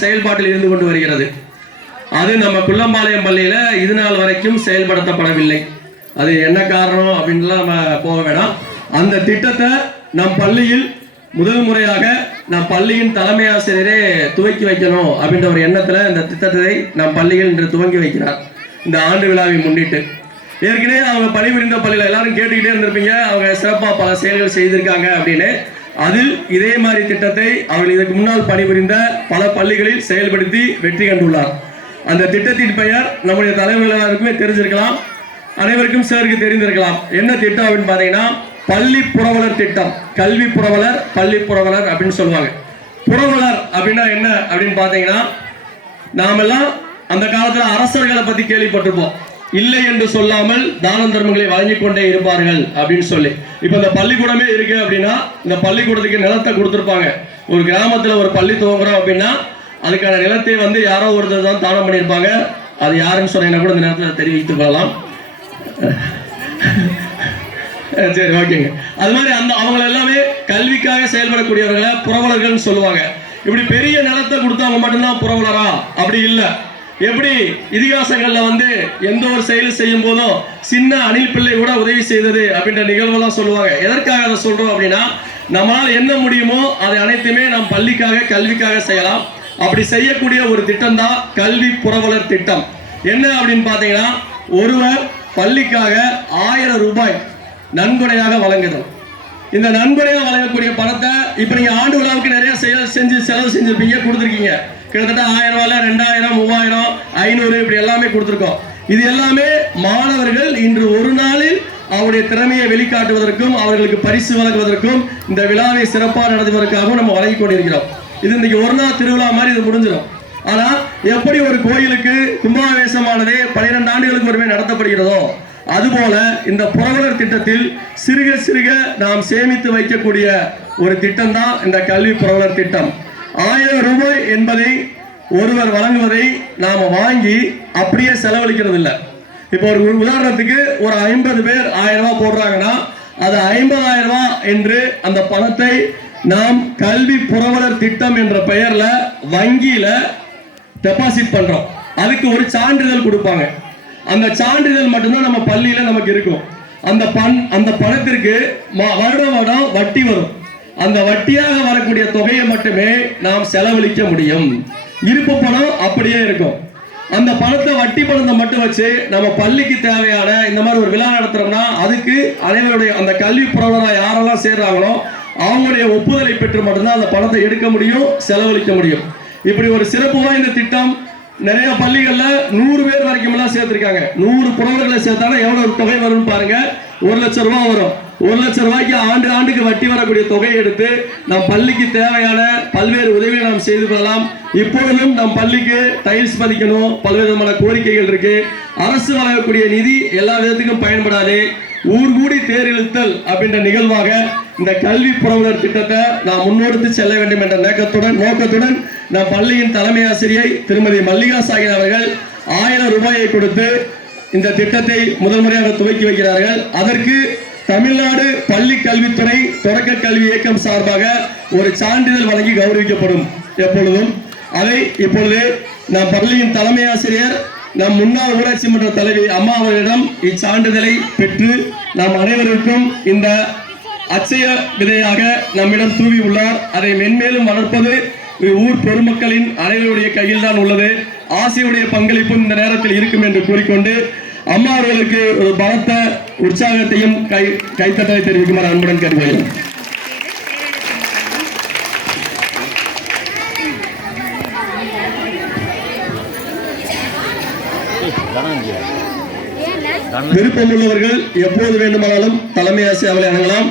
செயல்பாட்டில் இருந்து கொண்டு வருகிறது. அது நம்ம குள்ளம்பாளையம் பள்ளியில இது நாள் வரைக்கும் செயல்படுத்தப்படவில்லை. அது என்ன காரணம் அப்படின்லாம் நம்ம போக வேணாம். அந்த திட்டத்தை நம் பள்ளியில் முதல் முறையாக நம் பள்ளியின் தலைமை ஆசிரியரே துவக்கி வைக்கணும் அப்படின்ற ஒரு எண்ணத்தில் இந்த திட்டத்தை நம் பள்ளியில் இன்று துவங்கி வைக்கிறார். இந்த ஆண்டு விழாவை முன்னிட்டு ஏற்கனவே அவங்க பணிபுரிந்த பள்ளியில் எல்லாரும் கேட்டுக்கிட்டே இருந்திருப்பீங்க, அவங்க சிறப்பாக பல செயல்கள் செய்திருக்காங்க அப்படின்னு. அதில் இதே மாதிரி திட்டத்தை அவர்கள் இதற்கு முன்னால் பணிபுரிந்த பல பள்ளிகளில் செயல்படுத்தி வெற்றி கண்டுள்ளார். அந்த திட்டத்தின் பெயர் நம்முடைய தலைவர்களுக்குமே தெரிஞ்சிருக்கலாம், அனைவருக்கும் சாருக்கு தெரிந்திருக்கலாம். என்ன திட்டம் அப்படின்னு பார்த்தீங்கன்னா பள்ளி புரவலர் திட்டம். கல்வி புரவலர், பள்ளி புரவலர் அப்படின்னு சொல்லுவாங்க. புரவலர் அப்படின்னா என்ன அப்படின்னு பார்த்தீங்கன்னா, நாமெல்லாம் அந்த காலத்தில் அரசர்களை பற்றி கேள்விப்பட்டிருப்போம். இல்லை என்று சொல்லாமல் தான தர்மங்களை வழங்கிக் கொண்டே இருப்பார்கள் அப்படின்னு சொல்லி. இப்போ இந்த பள்ளிக்கூடமே இருக்கு அப்படின்னா இந்த பள்ளிக்கூடத்துக்கு நிலத்தை கொடுத்துருப்பாங்க. ஒரு கிராமத்தில் ஒரு பள்ளி துவங்குறோம் அப்படின்னா அதுக்கான நிலத்தை யாரோ ஒருத்தர் தான் தானம் பண்ணியிருப்பாங்க. அது யாருன்னு சொன்னீங்கன்னா கூட இந்த நேரத்தில் தெரிவித்துக் கொள்ளலாம். சரி, ஓகேங்க. அது மாதிரி அவங்க எல்லாமே கல்விக்காக செயல்படக்கூடியவர்களை புரவலர்கள் சொல்லுவாங்க. இப்படி பெரிய நிலத்தை கொடுத்தவங்க மட்டும்தான் புரவலரா? அப்படி இல்லை. எப்படி இதிகாசங்கள்ல எந்த ஒரு செயல் செய்யும் போதும் சின்ன அணில் பிள்ளை கூட உதவி செய்தது அப்படின்ற நிகழ்வெல்லாம் சொல்லுவாங்க. எதற்காக அதை சொல்றோம் அப்படின்னா, நம்மளால் என்ன முடியுமோ அதை அனைத்துமே நாம் பள்ளிக்காக கல்விக்காக செய்யலாம். அப்படி செய்யக்கூடிய ஒரு திட்டம் தான் கல்வி புரவலர் திட்டம். என்ன அப்படின்னு பார்த்தீங்கன்னா, ஒருவர் பள்ளிக்காக 1000 ரூபாய் நன்கொடையாக வழங்குதல். இந்த நன்கொடையாக வழங்கக்கூடிய பணத்தை இப்ப நீங்க ஆண்டு விழாவுக்கு நிறைய செலவு செஞ்சிருப்பீங்க, கொடுத்துருக்கீங்க. கிட்டத்தட்ட 1000 ரூபாயில 2000, 3000, 500 இப்படி எல்லாமே கொடுத்துருக்கோம். இது எல்லாமே மாணவர்கள் இன்று ஒரு நாளில் அவருடைய திறமையை வெளிக்காட்டுவதற்கும் அவர்களுக்கு பரிசு வழங்குவதற்கும் இந்த விழாவை சிறப்பாக நடத்துவதற்காகவும் நம்ம வழங்கி கொண்டிருக்கிறோம். இது இன்னைக்கு ஒரு நாள் திருவிழா மாதிரி இது முடிஞ்சிடும். ஆனா எப்படி ஒரு கோயிலுக்கு கும்பாவேசமானது 12 ஆண்டுகளுக்கு ஒருமே நடத்தப்படுகிறதோ, அதுபோல இந்த புரவலர் திட்டத்தில் சிறுக சிறுக நாம் சேமித்து வைக்கக்கூடிய ஒரு திட்டம் தான் இந்த கல்வி புரவலர் திட்டம். 1000 ரூபாய் என்பதை ஒருவர் வழங்குவதை நாம வாங்கி அப்படியே செலவழிக்கிறது இல்லை. இப்போ ஒரு உதாரணத்துக்கு ஒரு 50 பேர் 1000 ரூபாய் போடுறாங்கன்னா அது 50,000 ரூபாய் என்று அந்த பணத்தை நாம் கல்வி புரவலர் திட்டம் என்ற பெயர்ல வங்கியில டெபாசிட் பண்றோம். அதுக்கு ஒரு சான்றிதழ் கொடுப்பாங்க. அந்த சான்றிதழ் மட்டும்தான் நம்ம பள்ளியில நமக்கு இருக்கும். அந்த பணத்திற்கு வருடம் வட்டி வரும். அந்த வட்டியாக வரக்கூடிய தொகையை மட்டுமே நாம் செலவழிக்க முடியும். இருப்பு பணம் அப்படியே இருக்கும். அந்த பணத்தை வட்டி பணத்தை மட்டும் வச்சு நம்ம பள்ளிக்கு தேவையான இந்த மாதிரி ஒரு விழா நடத்துறோம்னா அதுக்கு அனைவருடைய அந்த கல்வி புரவலராக யாரெல்லாம் சேர்றாங்களோ அவங்களுடைய ஒப்புதலை பெற்று மட்டும்தான் அந்த பணத்தை எடுக்க முடியும், செலவழிக்க முடியும். இப்படி ஒரு சிறப்பு வாய்ந்த திட்டம் நிறைய பள்ளிகள்ல 100 பேர் வரைக்கும் எல்லாம் சேர்த்திருக்காங்க. 100 புரவலர்களை சேர்த்தாலும் எவ்வளவு தொகை வரும்னு பாருங்க. 1 லட்சம் ரூபாய் வரும். 1 லட்சம் ரூபாய்க்கு ஆண்டுக்கு வட்டி வரக்கூடிய தொகையை எடுத்து நம் பள்ளிக்கு தேவையான பல்வேறு உதவிகளை நாம் செய்து கொள்ளலாம். இப்பொழுதும் நம் பள்ளிக்கு டைல்ஸ் பதிக்கணும், பல்வேறு விதமான கோரிக்கைகள் இருக்கு. அரசு வழங்கக்கூடிய நிதி எல்லா விதத்துக்கும் பயன்படாது. ஊர் கூடி தேர் இழுத்தல் அப்படின்ற நிகழ்வாக இந்த கல்வி புரவலர் திட்டத்தை நாம் முன்னெடுத்து செல்ல வேண்டும் என்ற நோக்கத்துடன் நம் பள்ளியின் தலைமை ஆசிரியை திருமதி மல்லிகா சாகின் அவர்கள் 1000 ரூபாயை கொடுத்து இந்த திட்டத்தை முதல் முறையாக துவக்கி வைக்கிறார்கள். அதற்கு தமிழ்நாடு பள்ளி கல்வித்துறை தொடக்க கல்வி இயக்கம் சார்பாக ஒரு சான்றிதழ் வழங்கி கௌரவிக்கப்படும். எப்பொழுதும் அதை இப்பொழுது நம் பள்ளியின் தலைமை ஆசிரியர் நம் முன்னாள் ஊராட்சி மன்ற தலைவி அம்மா அவர்களிடம் இச்சான்றிதழை பெற்று நாம் அனைவருக்கும் இந்த அச்சய விதையாக நம்மிடம் தூவி உள்ளார். அதை மென்மேலும் வளர்ப்பது ஊர் பொதுமக்களின் அனைவருடைய கையில் தான் உள்ளது. ஆசியுடைய பங்களிப்பும் இந்த நேரத்தில் இருக்கும் என்று கூறிக்கொண்டு அம்மா அவர்களுக்கு ஒரு பலத்த உற்சாகத்தையும் கைத்தட்டலை தெரிவிக்குமாறு அன்புடன் கேட்டுக்கொள்கிறேன். விருப்பமுள்ளவர்கள் எப்போது வேண்டுமானாலும் தலைமை ஆசிரியரை அணுகலாம்.